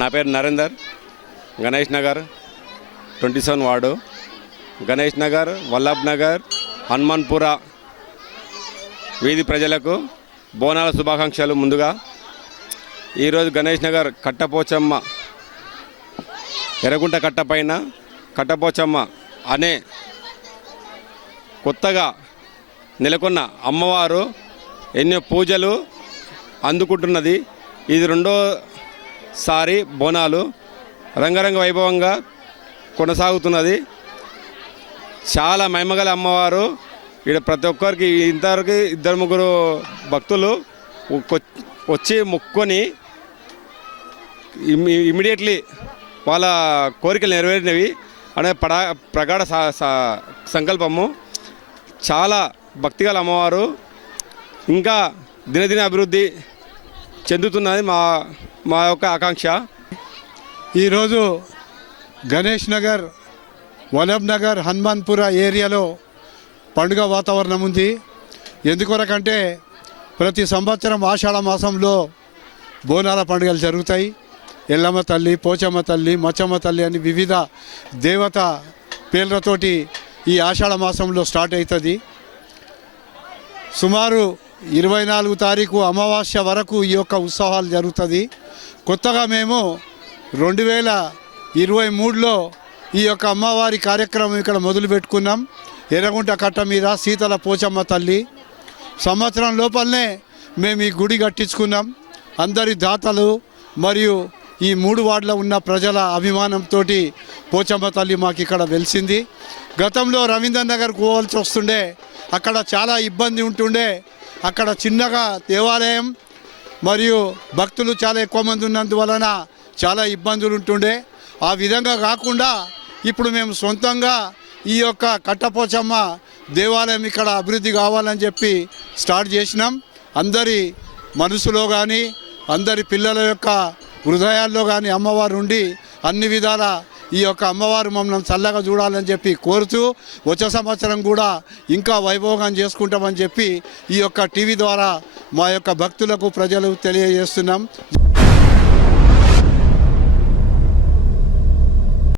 నా పేరు నరేందర్, గణేష్ నగర్ 27 వార్డు, గణేష్ నగర్, వల్లభ్ నగర్, హనుమాన్పుర వీధి ప్రజలకు బోనాల శుభాకాంక్షలు. ముందుగా ఈరోజు గణేష్ నగర్ కట్టపోచమ్మ ఎర్రగుంట కట్టపైన కట్టపోచమ్మ అనే కొత్తగా నెలకొన్న అమ్మవారు ఎన్నో పూజలు అందుకుంటున్నది. ఇది రెండోసారి బోనాలు రంగరంగ వైభవంగా కొనసాగుతున్నది. చాలా మహిమగల అమ్మవారు. ఇక్కడ ప్రతి ఒక్కరికి ఇంతవరకు 2-3 భక్తులు వచ్చి మొక్కుకొని ఇమ్మీడియట్లీ వాళ్ళ కోరికలు నెరవేరినవి అనే ప్రగాఢ సంకల్పము. చాలా భక్తిగల అమ్మవారు. ఇంకా దినదిన అభివృద్ధి చెందుతున్నది మా యొక్క ఆకాంక్ష. ఈరోజు గణేష్ నగర్, వల్లభ్ నగర్, హనుమాన్పుర ఏరియాలో పండుగ వాతావరణం ఉంది. ఎందుకొరకంటే ప్రతి సంవత్సరం ఆషాఢ మాసంలో బోనాల పండుగలు జరుగుతాయి. ఎల్లమ్మ తల్లి, పోచమ్మ తల్లి, మచ్చమ్మ తల్లి అని వివిధ దేవత పేర్లతోటి ఈ ఆషాఢ మాసంలో స్టార్ట్ అవుతుంది. సుమారు 24 తారీఖు అమావాస్య వరకు ఈ యొక్క ఉత్సవాలు జరుగుతుంది. కొత్తగా మేము 2023లో ఈ యొక్క అమ్మవారి కార్యక్రమం ఇక్కడ మొదలు పెట్టుకున్నాం. ఎర్రగుంట కట్ట మీద శీతల పోచమ్మ తల్లి. సంవత్సరం లోపలనే మేము ఈ గుడి కట్టించుకున్నాం. అందరి దాతలు మరియు ఈ 3 వార్డులో ఉన్న ప్రజల అభిమానంతో పోచమ్మ తల్లి మాకు ఇక్కడ వెలిసింది. గతంలో రవీందర్ నగర్కు పోవాల్సి వస్తుండే, అక్కడ చాలా ఇబ్బంది ఉంటుండే. అక్కడ చిన్నగా దేవాలయం మరియు భక్తులు చాలా ఎక్కువ మంది ఉన్నందువలన చాలా ఇబ్బందులు ఉంటుండే. ఆ విధంగా కాకుండా ఇప్పుడు మేము సొంతంగా ఈ యొక్క కట్టపోచమ్మ దేవాలయం ఇక్కడ అభివృద్ధి కావాలని చెప్పి స్టార్ట్ చేసినాం. అందరి మనసులో కానీ అందరి పిల్లల యొక్క హృదయాల్లో కానీ అమ్మవారు ఉండి అన్ని విధాల ఈ యొక్క అమ్మవారు మమ్మల్ని చల్లగా చూడాలని చెప్పి కోరుతూ వచ్చే సంవత్సరం కూడా ఇంకా వైభవంగా చేసుకుంటామని చెప్పి ఈ యొక్క టీవీ ద్వారా మా యొక్క భక్తులకు ప్రజలు తెలియజేస్తున్నాం.